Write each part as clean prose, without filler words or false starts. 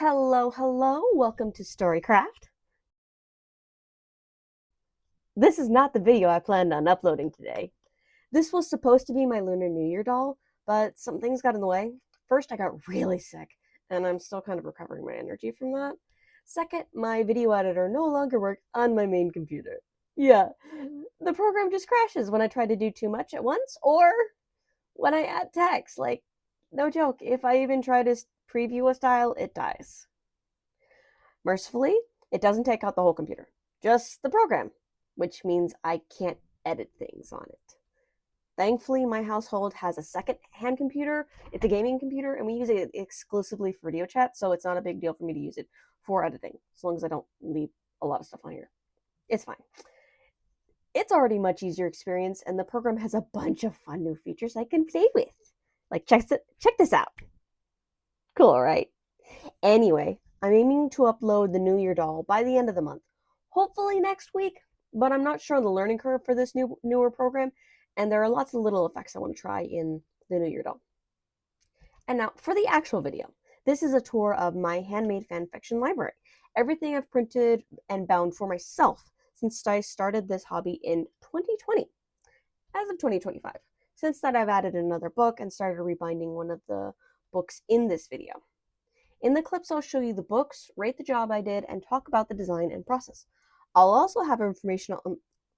Hello, welcome to Storycraft. This is not the video I planned on uploading today. This was supposed to be my Lunar New Year doll, but some things got in the way. First, I got really sick, and I'm still kind of recovering my energy from that. Second, my video editor no longer worked on my main computer. Yeah, the program just crashes when I try to do too much at once, or when I add text. Like, no joke, if I even try to preview a style, it dies. Mercifully, it doesn't take out the whole computer, just the program, which means I can't edit things on it. Thankfully, my household has a second-hand computer. It's a gaming computer, and we use it exclusively for video chat, so it's not a big deal for me to use it for editing, as long as I don't leave a lot of stuff on here. It's fine. It's already a much easier experience, and the program has a bunch of fun new features I can play with. Like, check this out. Cool, right? Anyway, I'm aiming to upload the New Year doll by the end of the month. Hopefully next week, but I'm not sure on the learning curve for this newer program, and there are lots of little effects I want to try in the New Year doll. And now for the actual video. This is a tour of my handmade fanfiction library. Everything I've printed and bound for myself since I started this hobby in 2020, as of 2025. Since that, I've added another book and started rebinding one of the books in this video. In the clips, I'll show you the books, rate the job I did, and talk about the design and process. I'll also have information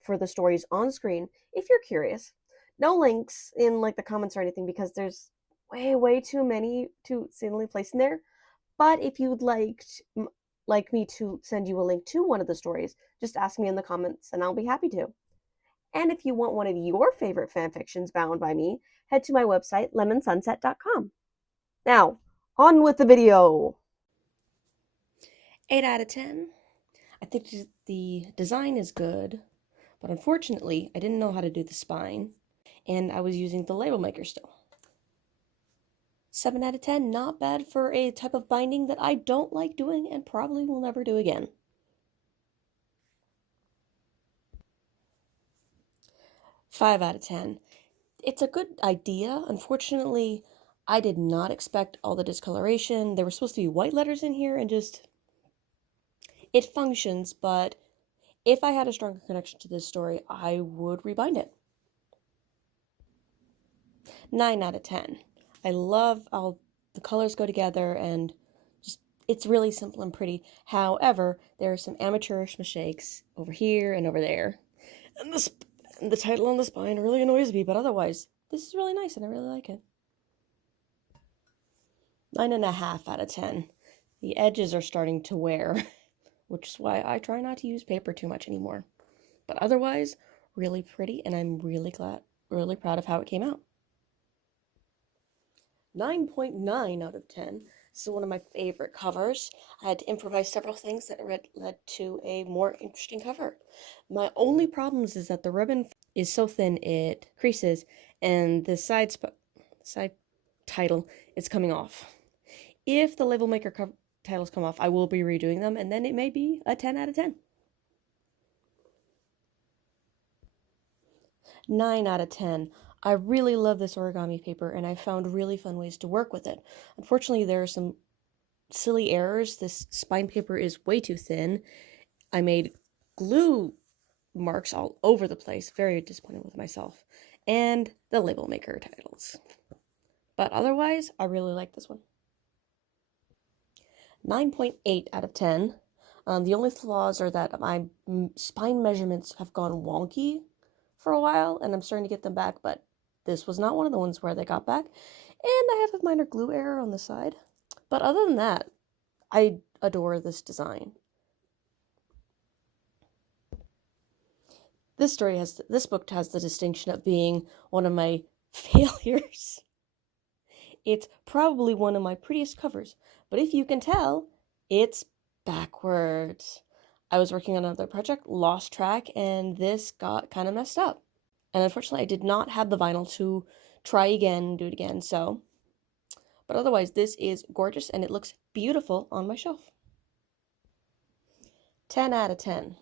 for the stories on screen if you're curious. No links in like the comments or anything because there's way too many to seemingly place in there. But if you'd like me to send you a link to one of the stories, just ask me in the comments and I'll be happy to. And if you want one of your favorite fanfictions bound by me, head to my website, lemonsunset.com. Now, on with the video. 8 out of 10. I think the design is good, but unfortunately, I didn't know how to do the spine, and I was using the label maker still. 7 out of 10, not bad for a type of binding that I don't like doing and probably will never do again. 5 out of 10. It's a good idea. Unfortunately, I did not expect all the discoloration. There were supposed to be white letters in here and just... It functions, but if I had a stronger connection to this story, I would rebind it. 9 out of 10. I love how the colors go together and just it's really simple and pretty. However, there are some amateurish mistakes over here and over there. And the title on the spine really annoys me, but otherwise, this is really nice and I really like it. 9.5 out of 10. The edges are starting to wear, which is why I try not to use paper too much anymore. But otherwise, really pretty, and I'm really proud of how it came out. 9.9 out of 10. This is one of my favorite covers. I had to improvise several things that led to a more interesting cover. My only problems is that the ribbon is so thin it creases, and the side title is coming off. If the label maker titles come off, I will be redoing them, and then it may be a 10 out of 10. 9 out of 10. I really love this origami paper, and I found really fun ways to work with it. Unfortunately, there are some silly errors. This spine paper is way too thin. I made glue marks all over the place. Very disappointed with myself. And the label maker titles. But otherwise, I really like this one. 9.8 out of 10. The only flaws are that my spine measurements have gone wonky for a while, and I'm starting to get them back, but this was not one of the ones where they got back. And I have a minor glue error on the side. But other than that, I adore this design. This book has the distinction of being one of my failures. It's probably one of my prettiest covers, but if you can tell, it's backwards. I was working on another project, lost track, and this got kind of messed up. And unfortunately, I did not have the vinyl to try again, do it again, so. But otherwise, this is gorgeous, and it looks beautiful on my shelf. 10 out of 10.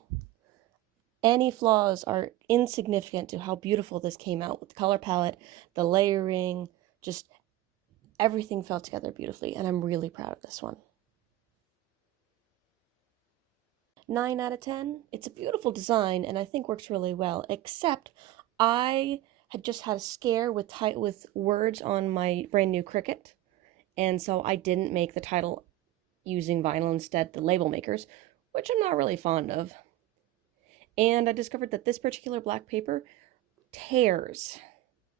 Any flaws are insignificant to how beautiful this came out with the color palette, the layering, just everything fell together beautifully, and I'm really proud of this one. 9 out of 10. It's a beautiful design and I think works really well, except I had just had a scare with words on my brand new Cricut, and so I didn't make the title using vinyl, instead the label makers, which I'm not really fond of. And I discovered that this particular black paper tears,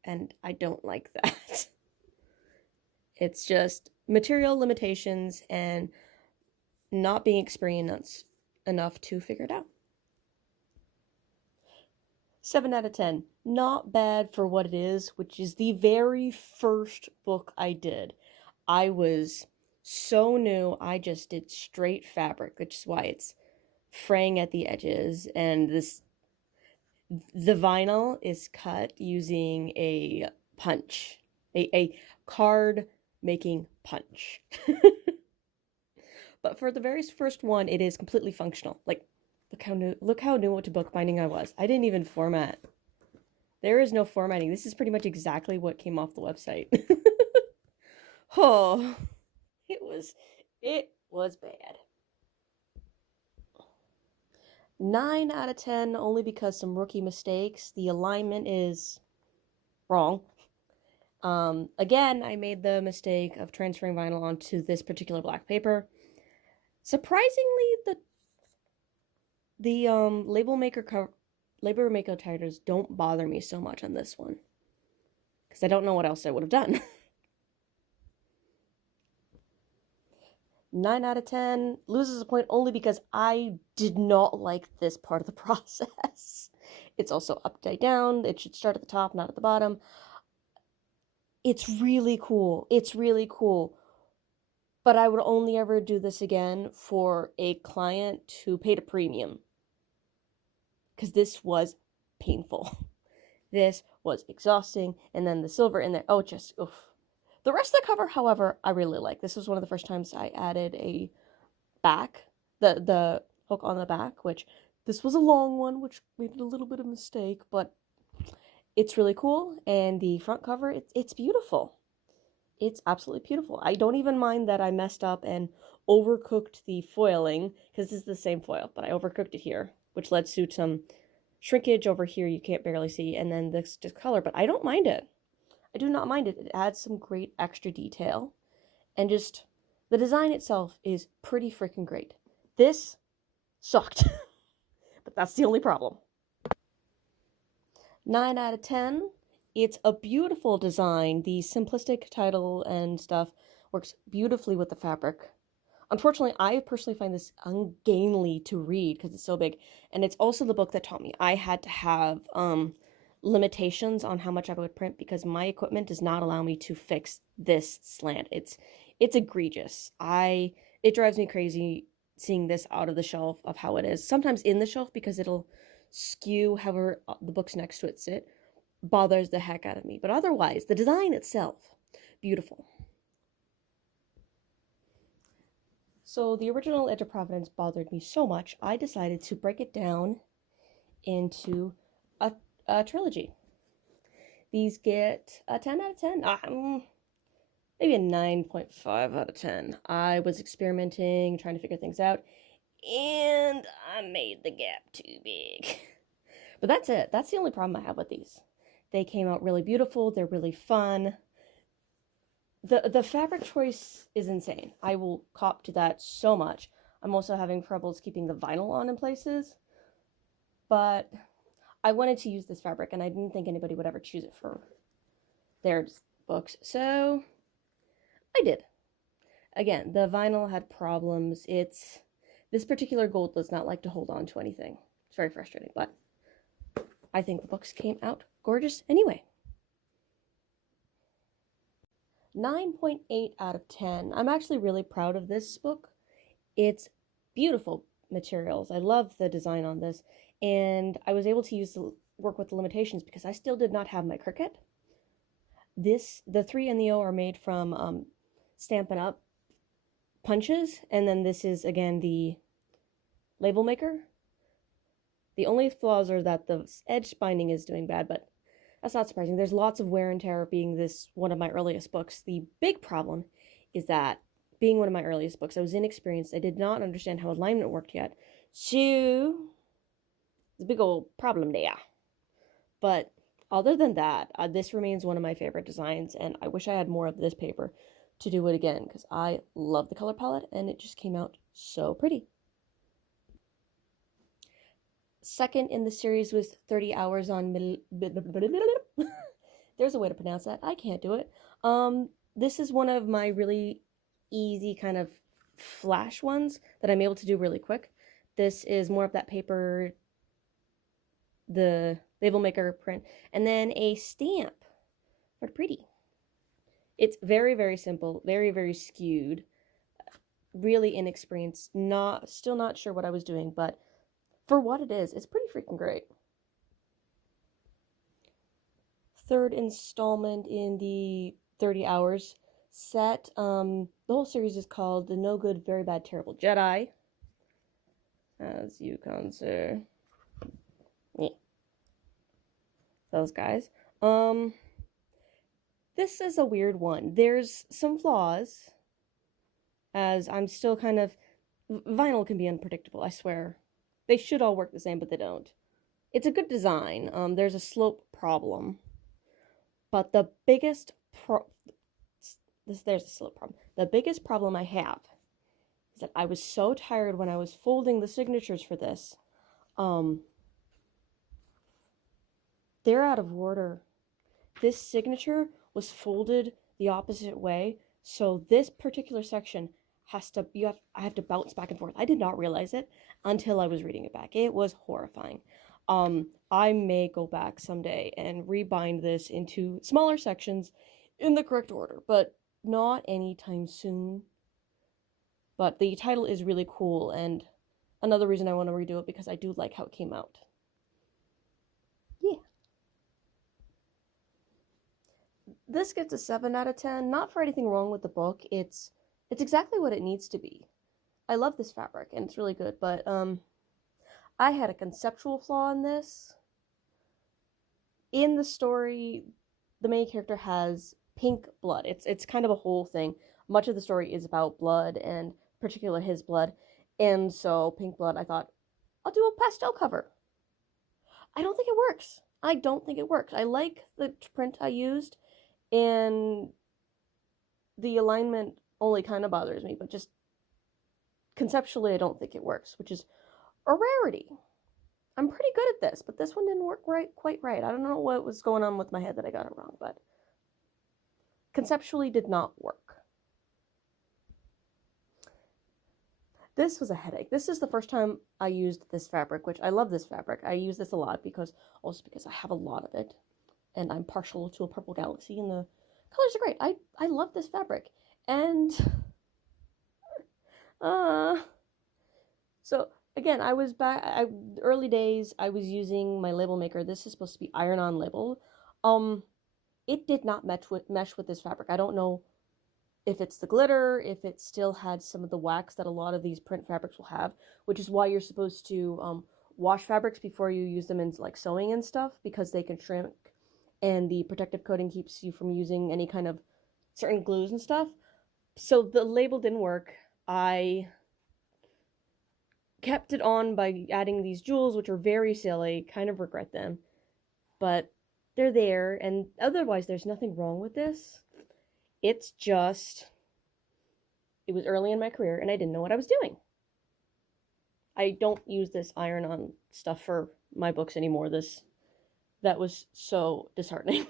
and I don't like that. It's just material limitations and not being experienced enough to figure it out. 7 out of 10. Not bad for what it is, which is the very first book I did. I was so new, I just did straight fabric, which is why it's fraying at the edges, and the vinyl is cut using a punch, a card making punch. But for the very first one, it is completely functional. Like, look how new to bookbinding I was. I didn't even format. There is no formatting. This is pretty much exactly what came off the website. Oh, it was bad. 9 out of 10, only because some rookie mistakes. The alignment is wrong. Again, I made the mistake of transferring vinyl onto this particular black paper. Surprisingly, the label maker titles don't bother me so much on this one, because I don't know what else I would have done. 9 out of 10 loses a point only because I did not like this part of the process. It's also upside down. It should start at the top, not at the bottom. It's really cool. It's really cool. But I would only ever do this again for a client who paid a premium, because this was painful. This was exhausting. And then the silver in there, oh, just oof. The rest of the cover, however, I really like. This was one of the first times I added a back, the hook on the back, which this was a long one, which made it a little bit of a mistake, but it's really cool. And the front cover, it's beautiful. It's absolutely beautiful. I don't even mind that I messed up and overcooked the foiling, because this is the same foil, but I overcooked it here, which led to some shrinkage over here you can't barely see, and then this discolor, but I don't mind it. I do not mind it. It adds some great extra detail, and just the design itself is pretty freaking great. This sucked, but that's the only problem. 9 out of 10. It's a beautiful design. The simplistic title and stuff works beautifully with the fabric. Unfortunately, I personally find this ungainly to read because it's so big, and it's also the book that taught me I had to have limitations on how much I would print, because my equipment does not allow me to fix this slant. It's egregious. It drives me crazy seeing this out of the shelf of how it is. Sometimes in the shelf, because it'll skew however the books next to it sit, bothers the heck out of me. But otherwise, the design itself, beautiful. So the original Edge of Providence bothered me so much, I decided to break it down into a trilogy. These get a 10 out of 10. Maybe a 9.5 out of 10. I was experimenting, trying to figure things out, and I made the gap too big. But that's it. That's the only problem I have with these. They came out really beautiful. They're really fun. The fabric choice is insane. I will cop to that so much. I'm also having troubles keeping the vinyl on in places. But I wanted to use this fabric, and I didn't think anybody would ever choose it for their books. So I did. Again, the vinyl had problems. This particular gold does not like to hold on to anything. It's very frustrating, but I think the books came out gorgeous anyway. 9.8 out of 10. I'm actually really proud of this book. It's beautiful materials. I love the design on this, and I was able to work with the limitations because I still did not have my Cricut. The 3 and the O are made from Stampin' Up punches, and then this is again the label maker. The only flaws are that the edge binding is doing bad, but that's not surprising. There's lots of wear and tear being this one of my earliest books. The big problem is that being one of my earliest books, I was inexperienced. I did not understand how alignment worked yet. So, there's a big old problem there. But other than that, this remains one of my favorite designs, and I wish I had more of this paper to do it again, because I love the color palette, and it just came out so pretty. Second in the series was 30 Hours on There's a way to pronounce that. I can't do it. This is one of my really easy kind of flash ones that I'm able to do really quick. This is more of that paper, the label maker print, and then a stamp for pretty. It's very, very simple, very, very skewed, really inexperienced, still not sure what I was doing, but for what it is, it's pretty freaking great. Third installment in the 30 Hours set. The whole series is called The No Good, Very Bad, Terrible Jedi. As you can see. Yeah. Those guys. This is a weird one. There's some flaws, as I'm still kind of... Vinyl can be unpredictable, I swear. They should all work the same, but they don't. It's a good design. There's a slope problem. But the biggest there's a slope problem. The biggest problem I have is that I was so tired when I was folding the signatures for this. They're out of order. This signature was folded the opposite way, so this particular section I have to bounce back and forth. I did not realize it until I was reading it back. It was horrifying. I may go back someday and rebind this into smaller sections in the correct order, but not anytime soon. But the title is really cool, and another reason I want to redo it because I do like how it came out. Yeah. This gets a 7 out of 10, not for anything wrong with the book. It's exactly what it needs to be. I love this fabric, and it's really good, but I had a conceptual flaw in this. In the story, the main character has pink blood. It's kind of a whole thing. Much of the story is about blood, and particularly his blood. And so, pink blood, I thought, I'll do a pastel cover. I don't think it works. I don't think it works. I like the print I used, and the alignment only kind of bothers me, but just conceptually, I don't think it works, which is a rarity. I'm pretty good at this, but this one didn't work quite right. I don't know what was going on with my head that I got it wrong, but conceptually did not work. This was a headache. This is the first time I used this fabric, which I love this fabric. I use this a lot because I have a lot of it, and I'm partial to a purple galaxy, and the colors are great. I love this fabric. And so again, I was early days, I was using my label maker. This is supposed to be iron-on label. It did not mesh with this fabric. I don't know if it's the glitter, if it still had some of the wax that a lot of these print fabrics will have, which is why you're supposed to wash fabrics before you use them in like sewing and stuff, because they can shrink, and the protective coating keeps you from using any kind of certain glues and stuff. So the label didn't work. I kept it on by adding these jewels, which are very silly, kind of regret them, but they're there, and otherwise there's nothing wrong with this. It's just, it was early in my career, and I didn't know what I was doing. I don't use this iron-on stuff for my books anymore. That was so disheartening.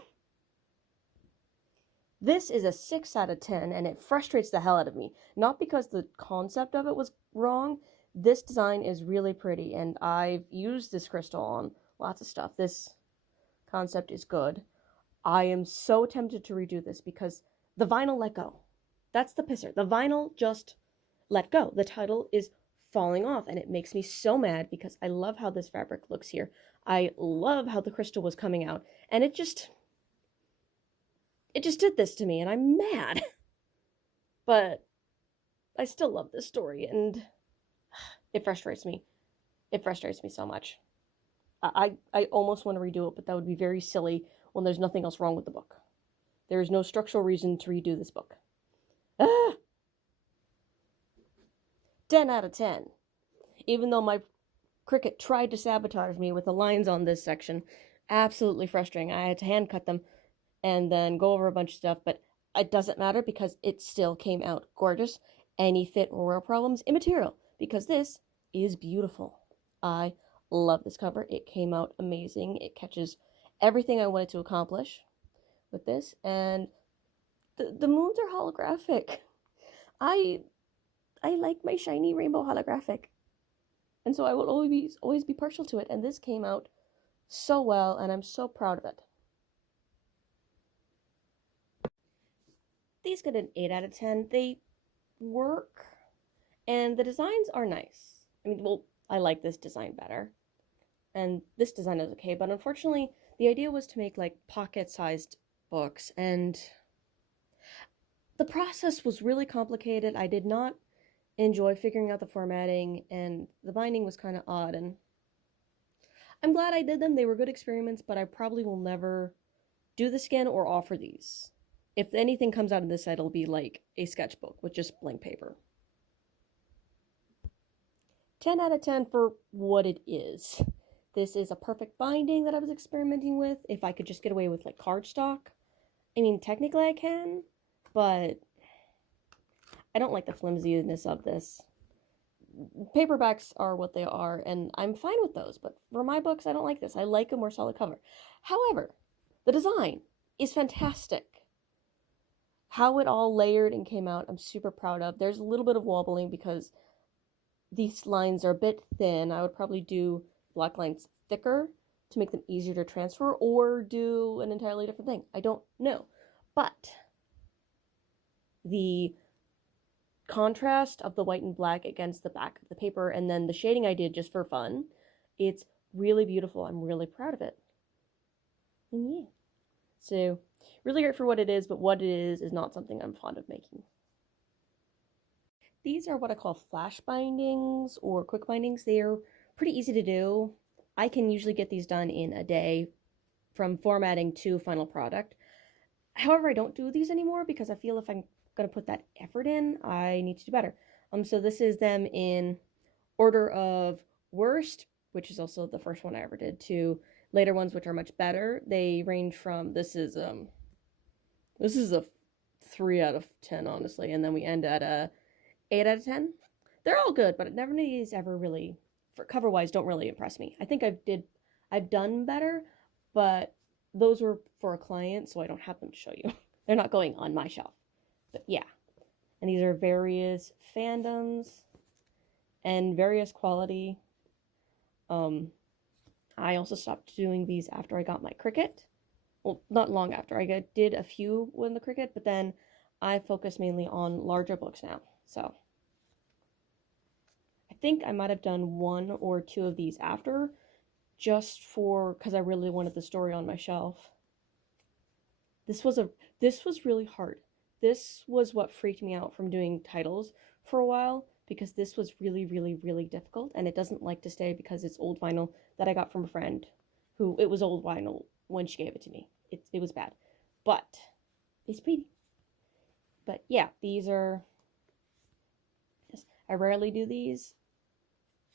This is a 6 out of 10, and it frustrates the hell out of me. Not because the concept of it was wrong. This design is really pretty, and I've used this crystal on lots of stuff. This concept is good. I am so tempted to redo this because the vinyl let go. That's the pisser. The vinyl just let go. The title is falling off, and it makes me so mad because I love how this fabric looks here. I love how the crystal was coming out, and it just did this to me, and I'm mad. But I still love this story, and it frustrates me. It frustrates me so much. I almost want to redo it, but that would be very silly when there's nothing else wrong with the book. There is no structural reason to redo this book. 10 out of 10. even though my Cricut tried to sabotage me with the lines on this section. Absolutely frustrating. I had to hand cut them and then go over a bunch of stuff, but it doesn't matter because it still came out gorgeous. Any fit or wear problems immaterial because this is beautiful. I love this cover. It came out amazing. It catches everything I wanted to accomplish with this, and the moons are holographic. I like my shiny rainbow holographic, and so I will always be partial to it. And this came out so well, and I'm so proud of it. These get an 8 out of 10. They work, and the designs are nice. I mean, well, I like this design better, and this design is okay, but unfortunately, the idea was to make like pocket-sized books, and the process was really complicated. I did not enjoy figuring out the formatting, and the binding was kind of odd, and I'm glad I did them. They were good experiments, but I probably will never do this again or offer these. If anything comes out of this set, it'll be like a sketchbook with just blank paper. 10 out of 10 for what it is. This is a perfect binding that I was experimenting with. If I could just get away with like cardstock. I mean, technically I can, but I don't like the flimsiness of this. Paperbacks are what they are, and I'm fine with those, but for my books, I don't like this. I like a more solid cover. However, the design is fantastic. How it all layered and came out, I'm super proud of. There's a little bit of wobbling because these lines are a bit thin. I would probably do black lines thicker to make them easier to transfer, or do an entirely different thing. I don't know. But the contrast of the white and black against the back of the paper, and then the shading I did just for fun, it's really beautiful. I'm really proud of it. And yeah. So, really great for what it is, but what it is not something I'm fond of making. These are what I call flash bindings or quick bindings. They are pretty easy to do. I can usually get these done in a day from formatting to final product. However, I don't do these anymore because I feel if I'm going to put that effort in, I need to do better. So this is them in order of worst, which is also the first one I ever did, to later ones which are much better. They range from this is a 3 out of 10, honestly, and then we end at a 8 out of 10. They're all good, but none of these ever really, for cover-wise, don't really impress me. I think I've done better, but those were for a client, so I don't have them to show you. They're not going on my shelf. But yeah. And these are various fandoms and various quality. I also stopped doing these after I got my Cricut. Well, not long after. I did a few with the Cricut, but then I focus mainly on larger books now. So I think I might have done 1 or 2 of these after, just because I really wanted the story on my shelf. This was really hard. This was what freaked me out from doing titles for a while, because this was really, really, really difficult, and it doesn't like to stay because it's old vinyl that I got from a friend who, it was old vinyl when she gave it to me. It was bad, but it's pretty. But yeah, these are, I rarely do these.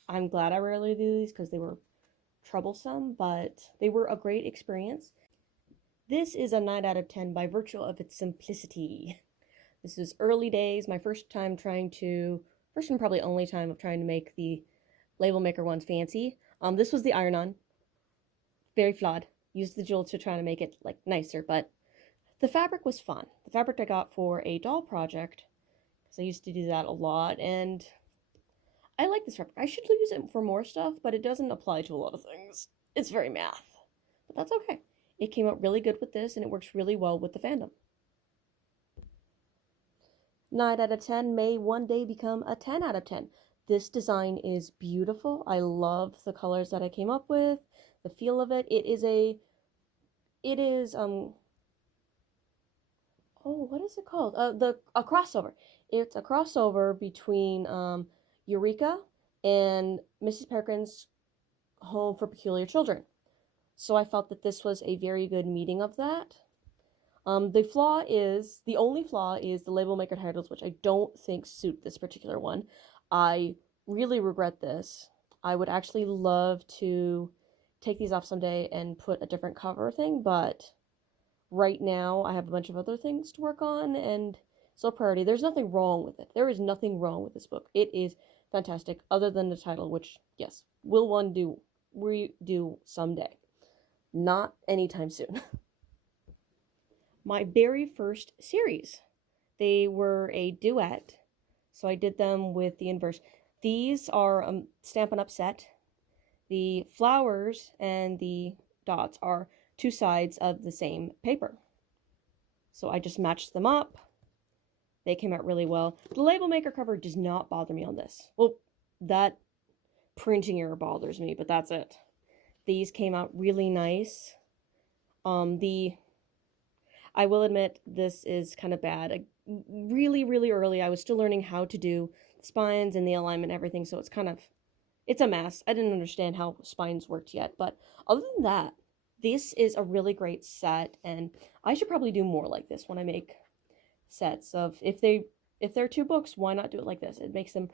I'm glad I rarely do these because they were troublesome, but they were a great experience. This is a 9 out of 10 by virtue of its simplicity. This is early days, my first and probably only time of trying to make the label maker ones fancy. This was the iron-on, very flawed. Used the jewel to try to make it like nicer, but the fabric was fun. The fabric I got for a doll project, because I used to do that a lot, and I like this fabric. I should use it for more stuff, but it doesn't apply to a lot of things. It's very math, but that's okay. It came out really good with this, and it works really well with the fandom. 9 out of 10 may one day become a 10 out of 10. This design is beautiful. I love the colors that I came up with, the feel of it. It is what is it called? A crossover. It's a crossover between Eureka and Mrs. Peregrine's Home for Peculiar Children. So I felt that this was a very good meeting of that. The only flaw is the label maker titles, which I don't think suit this particular one. I really regret this. I would actually love to take these off someday and put a different cover thing, but right now I have a bunch of other things to work on and still priority. There's nothing wrong with it. There is nothing wrong with this book. It is fantastic, other than the title, which, yes, will one do redo someday. Not anytime soon. My very first series. They were a duet, so I did them with the inverse. These are a Stampin' Up! Set. The flowers and the dots are two sides of the same paper. So I just matched them up. They came out really well. The label maker cover does not bother me on this. Well, that printing error bothers me, but that's it. These came out really nice. I will admit this is kind of bad. Really, really early, I was still learning how to do the spines and the alignment and everything, so it's a mess. I didn't understand how spines worked yet, but other than that, this is a really great set, and I should probably do more like this when I make sets of, if they're two books, why not do it like this? It makes them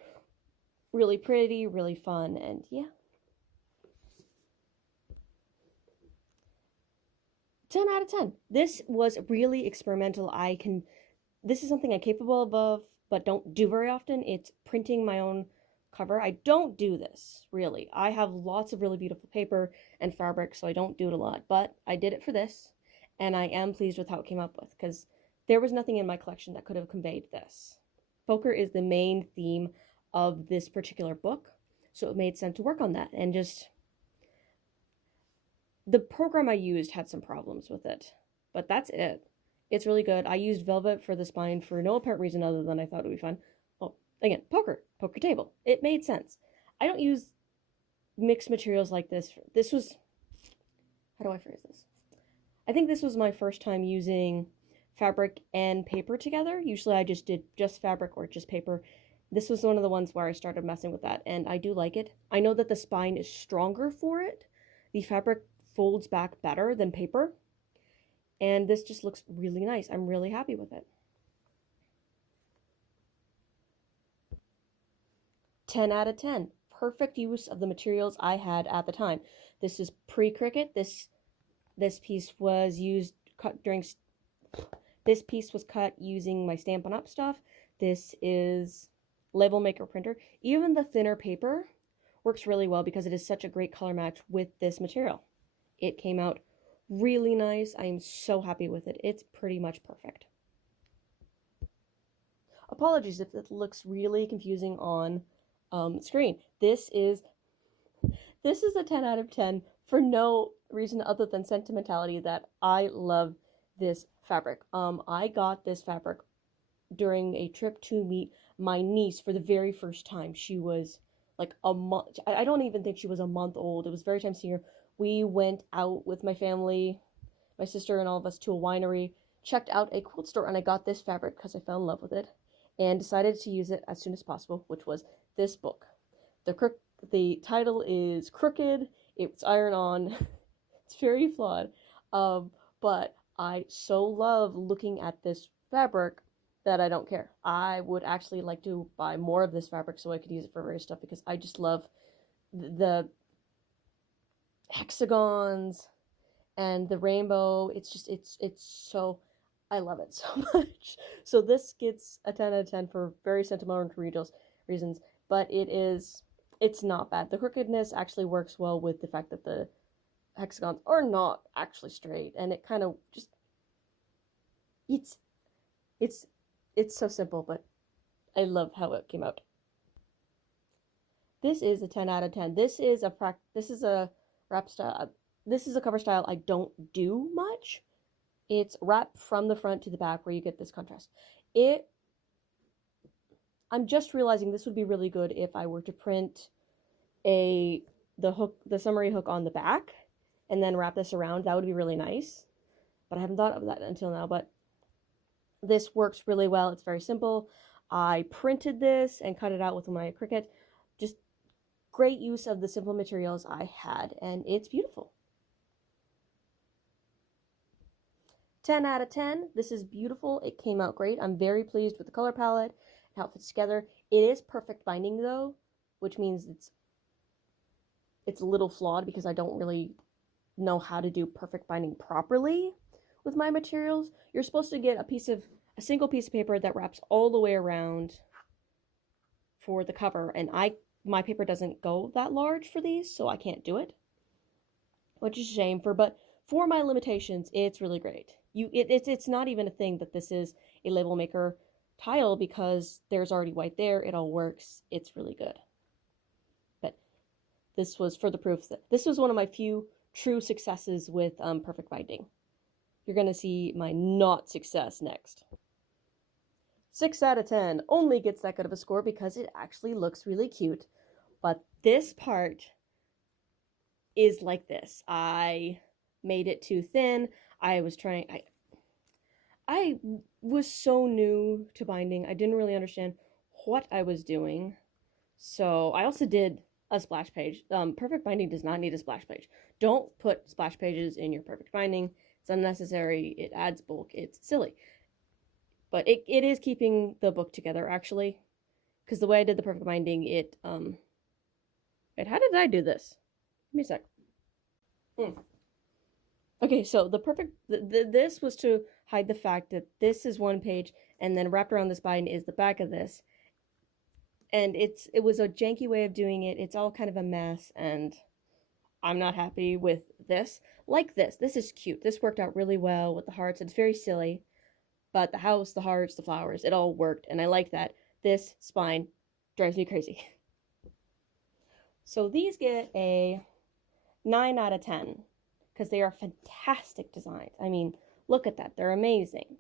really pretty, really fun, and yeah. 10 out of 10. This was really experimental. This is something I'm capable of, but don't do very often. It's printing my own cover. I don't do this, really. I have lots of really beautiful paper and fabric, so I don't do it a lot, but I did it for this, and I am pleased with how it came up with, because there was nothing in my collection that could have conveyed this. Poker is the main theme of this particular book, so it made sense to work on that, and just the program I used had some problems with it, but that's it. It's really good. I used velvet for the spine for no apparent reason other than I thought it would be fun. Well, again, poker table. It made sense. I don't use mixed materials like this. This was, how do I phrase this? I think this was my first time using fabric and paper together. Usually I just did just fabric or just paper. This was one of the ones where I started messing with that, and I do like it. I know that the spine is stronger for it. The fabric folds back better than paper, and this just looks really nice. I'm really happy with it. 10 out of 10. Perfect use of the materials I had at the time. This is pre-Cricut. This piece was cut using my Stampin' Up! Stuff. This is label maker printer. Even the thinner paper works really well because it is such a great color match with this material. It came out really nice. I am so happy with it. It's pretty much perfect. Apologies if it looks really confusing on screen. This is a 10 out of 10 for no reason other than sentimentality that I love this fabric. I got this fabric during a trip to meet my niece for the very first time. She was like a month, I don't even think she was a month old. It was very time senior. We went out with my family, my sister and all of us, to a winery, checked out a quilt store, and I got this fabric because I fell in love with it and decided to use it as soon as possible, which was this book. The title is Crooked. It's iron-on. It's very flawed, but I so love looking at this fabric that I don't care. I would actually like to buy more of this fabric so I could use it for various stuff, because I just love the hexagons and the rainbow. It's so, I love it so much. So this gets a 10 out of 10 for very sentimental reasons, but it's not bad. The crookedness actually works well with the fact that the hexagons are not actually straight, and it kind of just, it's so simple, but I love how it came out. This is a 10 out of 10. This is a wrap style. This is a cover style I don't do much. It's wrap from the front to the back where you get this contrast. I'm just realizing this would be really good if I were to print the summary hook on the back and then wrap this around. That would be really nice, but I haven't thought of that until now. But this works really well. It's very simple. I printed this and cut it out with my Cricut. Just great use of the simple materials I had, and it's beautiful. 10 out of 10. This is beautiful. It came out great. I'm very pleased with the color palette, how it fits together. It is perfect binding though. which means it's a little flawed because I don't really know how to do perfect binding properly with my materials. You're supposed to get a single piece of paper that wraps all the way around for the cover, and my paper doesn't go that large for these, so I can't do it, which is a shame. But for my limitations, it's really great. It's not even a thing that this is a label maker tile because there's already white there. It all works. It's really good. But this was for the proof that this was one of my few true successes with perfect binding. You're going to see my not success next. 6 out of 10 only gets that good of a score because it actually looks really cute. But this part is like this. I made it too thin. I was so new to binding. I didn't really understand what I was doing. So I also did a splash page. Perfect binding does not need a splash page. Don't put splash pages in your perfect binding. It's unnecessary. It adds bulk. It's silly. But it is keeping the book together, actually. Because the way I did the perfect binding, wait, how did I do this? Give me a sec. Okay, so this was to hide the fact that this is one page, and then wrapped around this bind is the back of this. And it was a janky way of doing it. It's all kind of a mess, and I'm not happy with this. Like this. This is cute. This worked out really well with the hearts. It's very silly. But the house, the hearts, the flowers, it all worked, and I like that. This spine drives me crazy. So these get a 9 out of 10 because they are fantastic designs. I mean, look at that. They're amazing.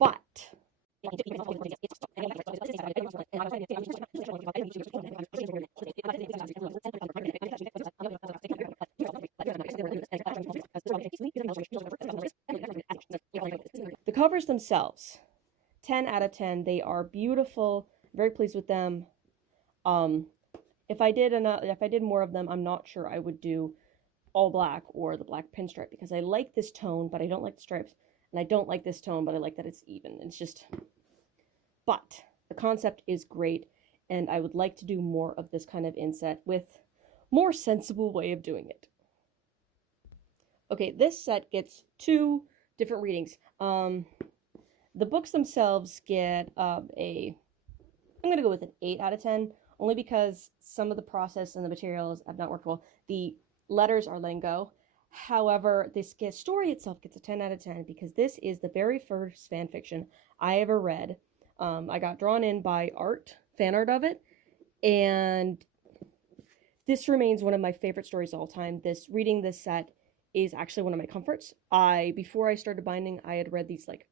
But the covers themselves, 10 out of 10. They are beautiful. Very pleased with them. If I did more of them, I'm not sure I would do all black or the black pinstripe because I like this tone, but I don't like the stripes. And I don't like this tone, but I like that it's even. It's just... But the concept is great, and I would like to do more of this kind of inset with more sensible way of doing it. Okay, this set gets 2 different readings. The books themselves get I'm going to go with an 8 out of 10, only because some of the process and the materials have not worked well. The letters are letting go. However, this story itself gets a 10 out of 10 because this is the very first fan fiction I ever read. I got drawn in by fan art of it, and this remains one of my favorite stories of all time. Reading this set is actually one of my comforts. Before I started binding, I had read these like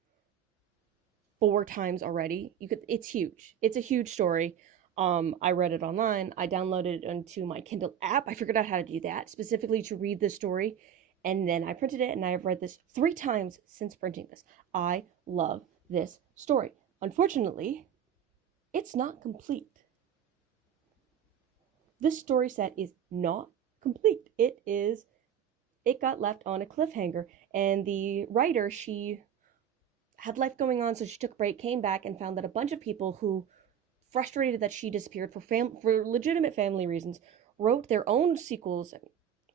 4 times already. It's huge. It's a huge story. I read it online. I downloaded it onto my Kindle app. I figured out how to do that specifically to read this story. And then I printed it, and I have read this 3 times since printing this. I love this story. Unfortunately, it's not complete. This story set is not complete. It got left on a cliffhanger, and the writer, she had life going on, so she took a break, came back, and found that a bunch of people who, frustrated that she disappeared for legitimate family reasons, wrote their own sequels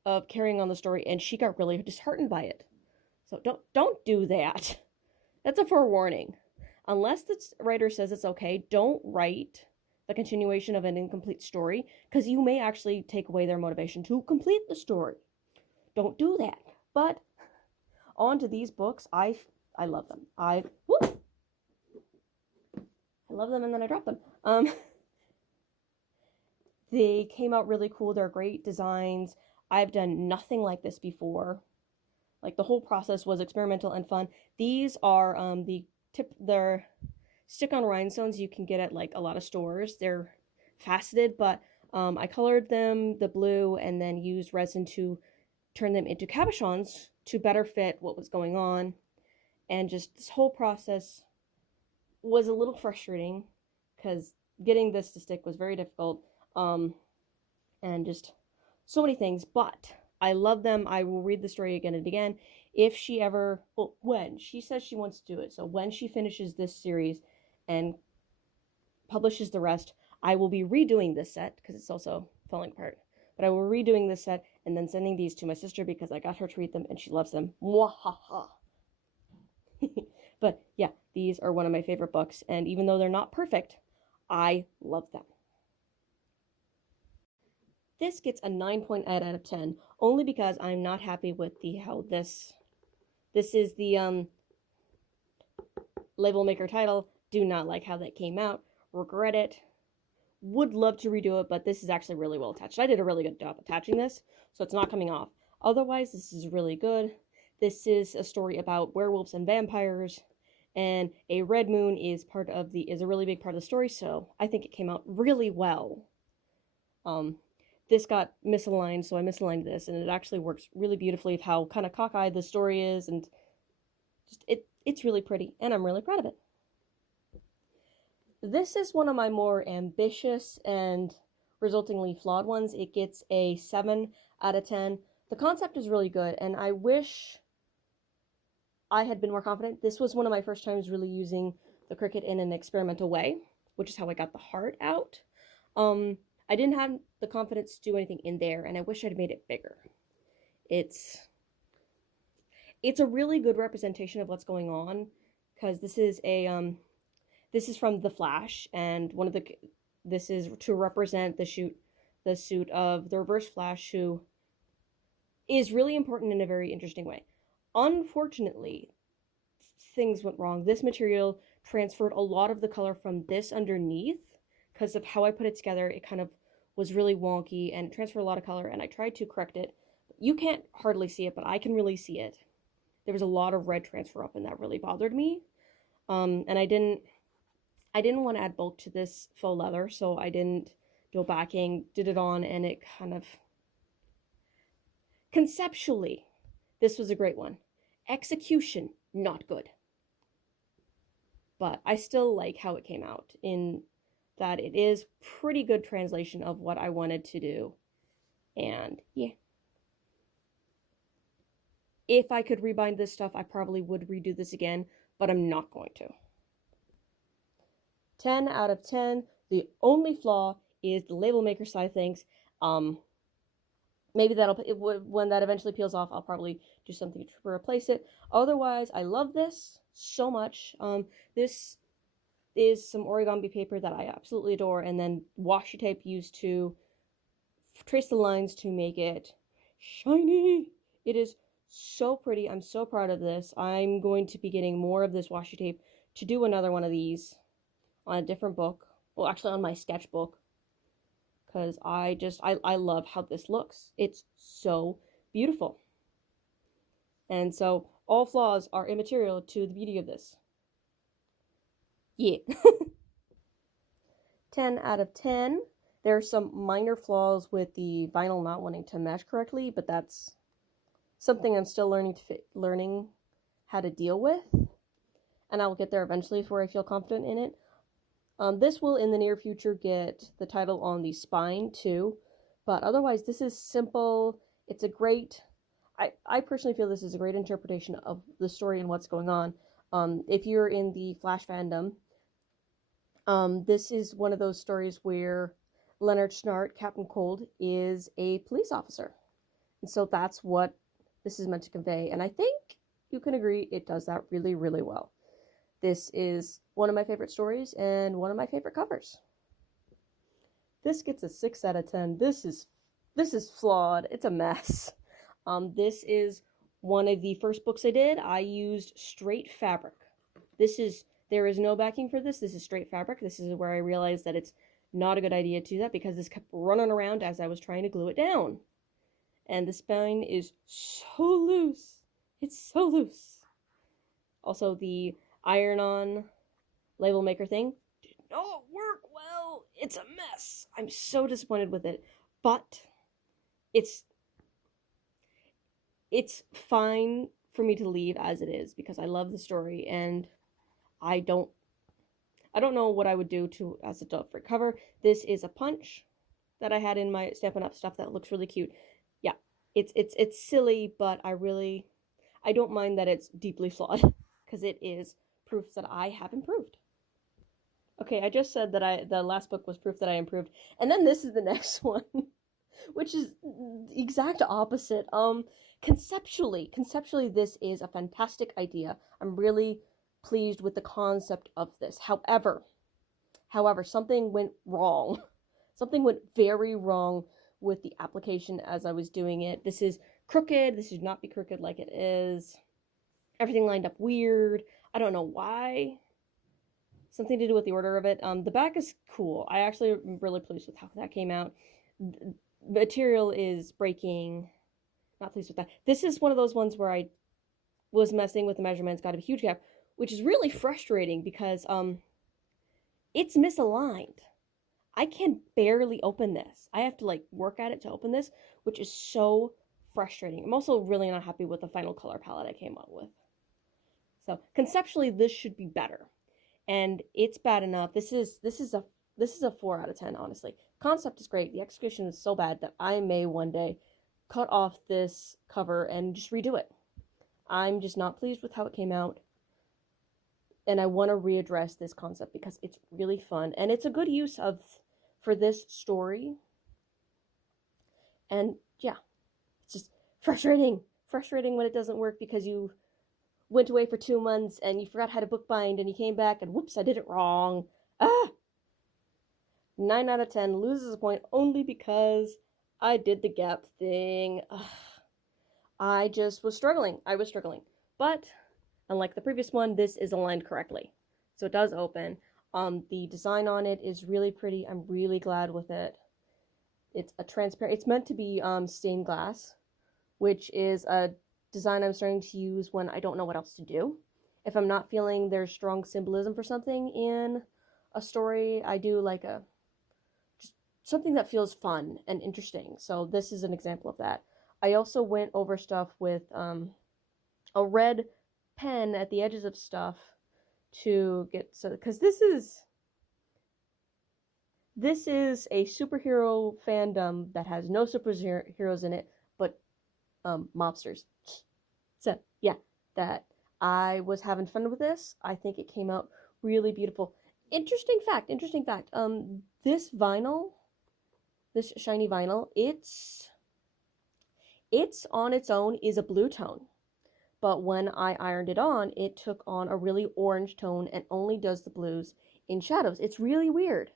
of carrying on the story, and she got really disheartened by it. So don't do that. That's a forewarning. Unless the writer says it's okay, don't write the continuation of an incomplete story, because you may actually take away their motivation to complete the story. Don't do that. But on to these books. I love them. I love them, and then I drop them. They came out really cool. They're great designs. I've done nothing like this before. Like, the whole process was experimental and fun. These are they're stick-on rhinestones you can get at like a lot of stores. They're faceted, but I colored them the blue and then used resin to turn them into cabochons to better fit what was going on. And just this whole process was a little frustrating because getting this to stick was very difficult. And just so many things, but I love them. I will read the story again and again. If she ever, when she says she wants to do it, so when she finishes this series and publishes the rest, I will be redoing this set because it's also falling apart. But I will be redoing this set and then sending these to my sister because I got her to read them and she loves them. Mwahaha. But yeah, these are one of my favorite books, and even though they're not perfect, I love them. This gets a 9.8 out of 10, only because I'm not happy with how this is the label maker title. Do not like how that came out. Regret it. Would love to redo it, but this is actually really well attached. I did a really good job attaching this, so it's not coming off. Otherwise, this is really good. This is a story about werewolves and vampires, and a red moon is a really big part of the story, so I think it came out really well. This got misaligned, so I misaligned this, and it actually works really beautifully of how kind of cockeyed the story is, and just it's really pretty, and I'm really proud of it. This is one of my more ambitious and resultingly flawed ones. It gets a 7 out of 10. The concept is really good, and I wish I had been more confident. This was one of my first times really using the Cricut in an experimental way, which is how I got the heart out. I didn't have the confidence to do anything in there, and I wish I'd made it bigger. It's a really good representation of what's going on, because this is from The Flash, and this is to represent the suit of the Reverse Flash, who is really important in a very interesting way. Unfortunately, things went wrong. This material transferred a lot of the color from this underneath because of how I put it together. It kind of was really wonky and it transferred a lot of color, and I tried to correct it. You can't hardly see it, but I can really see it. There was a lot of red transfer up, and that really bothered me. And I didn't want to add bulk to this faux leather, so I didn't do a backing, did it on, and it kind of... Conceptually, this was a great one. Execution, not good. But I still like how it came out, in that it is pretty good translation of what I wanted to do. And yeah. If I could rebind this stuff, I probably would redo this again, but I'm not going to. 10 out of 10. The only flaw is the label maker side of things. Maybe when that eventually peels off, I'll probably do something to replace it. Otherwise, I love this so much. This is some origami paper that I absolutely adore, and then washi tape used to trace the lines to make it shiny. It is so pretty. I'm so proud of this. I'm going to be getting more of this washi tape to do another one of these on a different book. Well, actually on my sketchbook, because I love how this looks. It's so beautiful. And so all flaws are immaterial to the beauty of this. Yeah. 10 out of 10. There are some minor flaws with the vinyl not wanting to mesh correctly, but that's something I'm still learning how to deal with. And I'll get there eventually where I feel confident in it. This will, in the near future, get the title on the spine, too. But otherwise, this is simple. It's a great... I personally feel this is a great interpretation of the story and what's going on. If you're in the Flash fandom, this is one of those stories where Leonard Schnart, Captain Cold, is a police officer. And so that's what this is meant to convey. And I think you can agree it does that really, really well. This is one of my favorite stories and one of my favorite covers. This gets a 6 out of 10. This is flawed. It's a mess. This is one of the first books I did. I used straight fabric. There is no backing for this. This is straight fabric. This is where I realized that it's not a good idea to do that, because this kept running around as I was trying to glue it down. And the spine is so loose. It's so loose. Also, the iron-on label maker thing did not work well. It's a mess. I'm so disappointed with it. But it's fine for me to leave as it is, because I love the story, and I don't know what I would do as a different cover. This is a punch that I had in my Stampin' Up! Stuff that looks really cute. Yeah, it's silly, but I don't mind that it's deeply flawed, because it is proof that I have improved. Okay, I just said that the last book was proof that I improved, and then this is the next one, which is the exact opposite. Conceptually, this is a fantastic idea. I'm really pleased with the concept of this. However, something went wrong. Something went very wrong with the application as I was doing it. This is crooked. This should not be crooked like it is. Everything lined up weird. I don't know why. Something to do with the order of it. The back is cool. I actually am really pleased with how that came out. The material is breaking. Not pleased with that. This is one of those ones where I was messing with the measurements, got a huge gap, which is really frustrating because it's misaligned. I can barely open this. I have to like work at it to open this, which is so frustrating. I'm also really not happy with the final color palette I came up with. So conceptually, this should be better, and it's bad enough. This is a 4 out of 10. Honestly, concept is great. The execution is so bad that I may one day cut off this cover and just redo it. I'm just not pleased with how it came out, and I want to readdress this concept because it's really fun and it's a good use of for this story. And yeah, it's just frustrating when it doesn't work because you went away for 2 months and you forgot how to bookbind and you came back and whoops, I did it wrong. 9 out of 10 loses a point only because I did the gap thing. I just was struggling. But unlike the previous one, this is aligned correctly. So it does open. The design on it is really pretty. I'm really glad with it. It's a transparent, it's meant to be stained glass, which is a design I'm starting to use when I don't know what else to do. If I'm not feeling there's strong symbolism for something in a story, I do like just something that feels fun and interesting. So this is an example of that. I also went over stuff with a red pen at the edges of stuff to get, so because this is a superhero fandom that has no superheroes in it but mobsters. So yeah, that I was having fun with this. I think it came out really beautiful. Interesting fact. This vinyl, this shiny vinyl, it's on its own is a blue tone. But when I ironed it on, it took on a really orange tone and only does the blues in shadows. It's really weird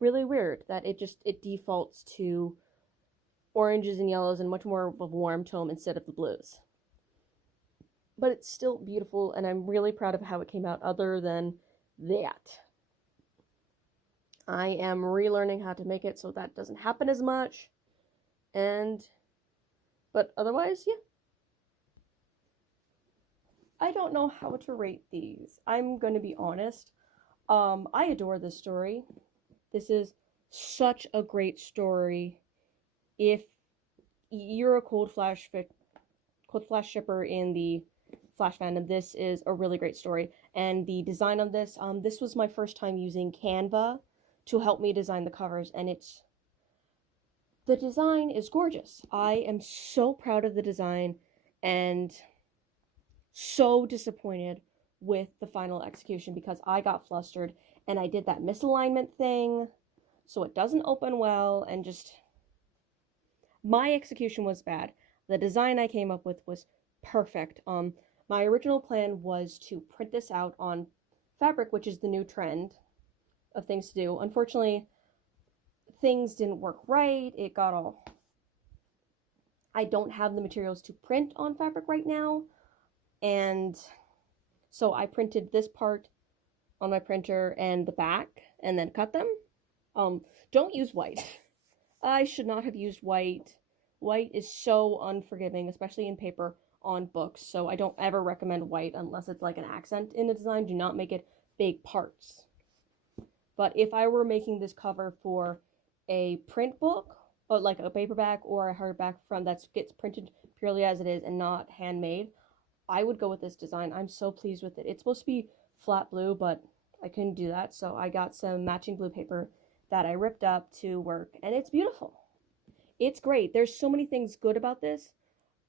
that it defaults to oranges and yellows and much more of a warm tone instead of the blues. But it's still beautiful, and I'm really proud of how it came out other than that. I am relearning how to make it so that doesn't happen as much. But otherwise, yeah. I don't know how to rate these. I'm going to be honest. I adore this story. This is such a great story. If you're a Cold Flash shipper in the Flash fandom, this is a really great story. And the design on this, this was my first time using Canva to help me design the covers, and the design is gorgeous. I am so proud of the design and so disappointed with the final execution because I got flustered and I did that misalignment thing, so it doesn't open well, and just my execution was bad. The design I came up with was perfect. My original plan was to print this out on fabric, which is the new trend of things to do. Unfortunately, things didn't work right. It got all... I don't have the materials to print on fabric right now, and so I printed this part on my printer and the back and then cut them. Don't use white. I should not have used white. White is so unforgiving, especially in paper on books, so I don't ever recommend white unless it's like an accent in the design. Do not make it big parts. But if I were making this cover for a print book, or like a paperback or a hardback from that gets printed purely as it is and not handmade, I would go with this design. I'm so pleased with it. It's supposed to be flat blue, but I couldn't do that, so I got some matching blue paper that I ripped up to work, and it's beautiful. It's great. There's so many things good about this,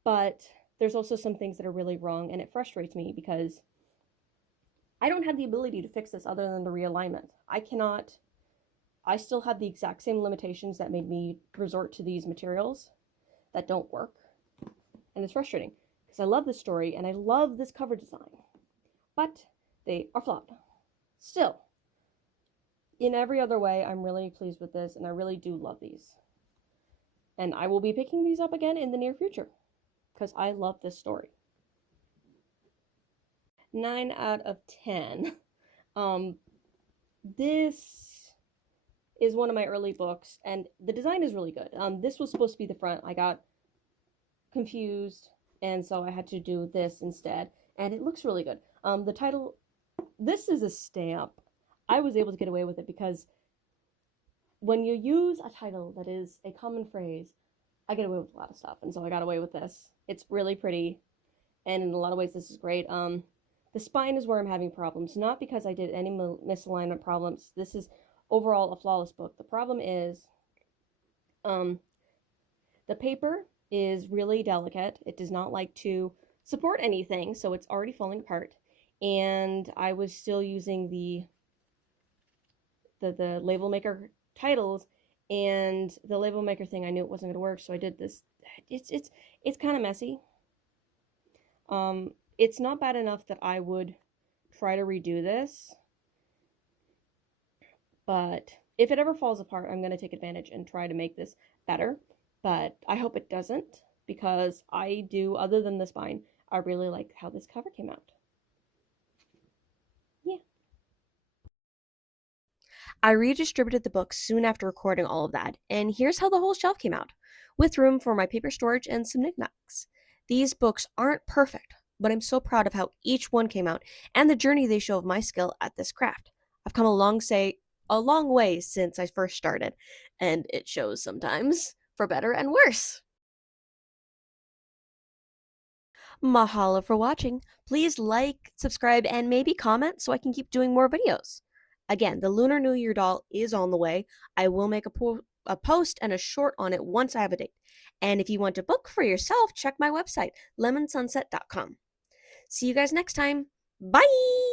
but there's also some things that are really wrong, and it frustrates me because I don't have the ability to fix this other than the realignment. I still have the exact same limitations that made me resort to these materials that don't work. And it's frustrating because I love this story and I love this cover design, but they are flawed. Still, in every other way, I'm really pleased with this and I really do love these. And I will be picking these up again in the near future because I love this story. 9 out of 10. This is one of my early books, and the design is really good. This was supposed to be the front. I got confused, and so I had to do this instead, and it looks really good. The title, this is a stamp. I was able to get away with it because when you use a title that is a common phrase, I get away with a lot of stuff, and so I got away with this. It's really pretty, and in a lot of ways, this is great. The spine is where I'm having problems, not because I did any misalignment problems. This is overall a flawless book. The problem is the paper is really delicate. It does not like to support anything, so it's already falling apart. And I was still using the label maker titles, and the label maker thing, I knew it wasn't going to work, so I did this. It's kind of messy. It's not bad enough that I would try to redo this, but if it ever falls apart, I'm going to take advantage and try to make this better, but I hope it doesn't, because I do, other than the spine, I really like how this cover came out. Yeah. I redistributed the books soon after recording all of that, and here's how the whole shelf came out, with room for my paper storage and some knickknacks. These books aren't perfect, but I'm so proud of how each one came out and the journey they show of my skill at this craft. I've come a long way since I first started, and it shows sometimes, for better and worse. Mahalo for watching. Please like, subscribe, and maybe comment so I can keep doing more videos. Again, the Lunar New Year doll is on the way. I will make a post and a short on it once I have a date. And if you want to book for yourself, check my website, lemonsunset.com. See you guys next time. Bye!